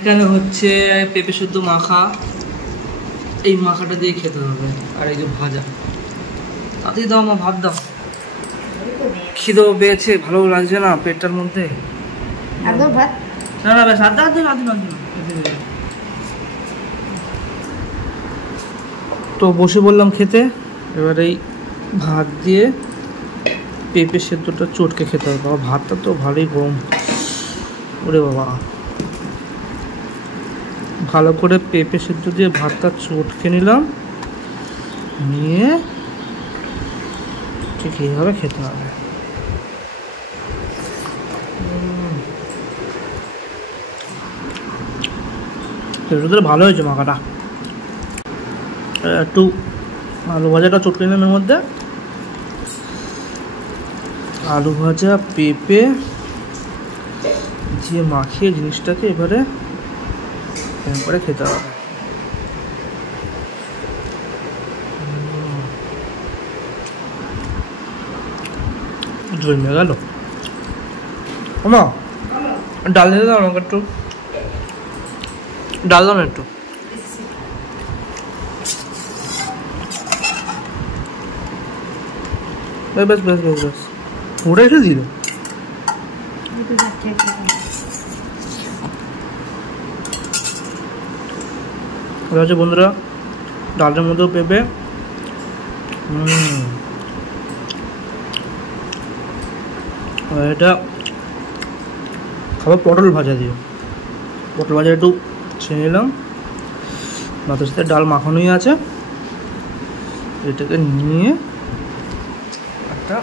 এখানে হচ্ছে পেঁপে শুদ্ধ মাখা, এই মাখাটা দিয়ে খেতে হবে। আর এই যে ভাজা, তাতেই দাও মা, ভাত দাও, খিদেও পেয়েছে, ভালো লাগছে না পেটটার মধ্যে। না না বেশ আধা আধা আধা আধা। তো বসে বললাম খেতে। এবার এই ভাত দিয়ে পেঁপে সেদ্ধটা চটকে খেতে হবে। বাবা ভাতটা তো ভালোই গরম, ওরে বাবা। ভালো করে পেঁপে সেদ্ধ দিয়ে ভাতটা চটকে নিলাম, নিয়ে ঠিক এইভাবে খেতে হবে। পেঁপে ভালো হয়েছে মাখাটা। একটু আলু ভাজাটা চটকে নিলাম এর মধ্যে, আলু ভাজা পেঁপে দিয়ে মাখিয়ে জিনিসটাকে এবারে করে খেতে হবে। জমে গেল। মা ডাল দিয়ে দাও আমাকে একটু, ডাল দাও না একটু। বেশ বেশ বেশ বেশ ওটা এসে দিল। হচ্ছে বন্ধুরা, ডালের মধ্যেও পেঁপে। এটা খাবার পটল ভাজা দিয়ে, পটল ভাজা একটু ছেড়ে নিলাম, মাথার সাথে ডাল মাখানোই আছে। এটাকে নিয়ে একটা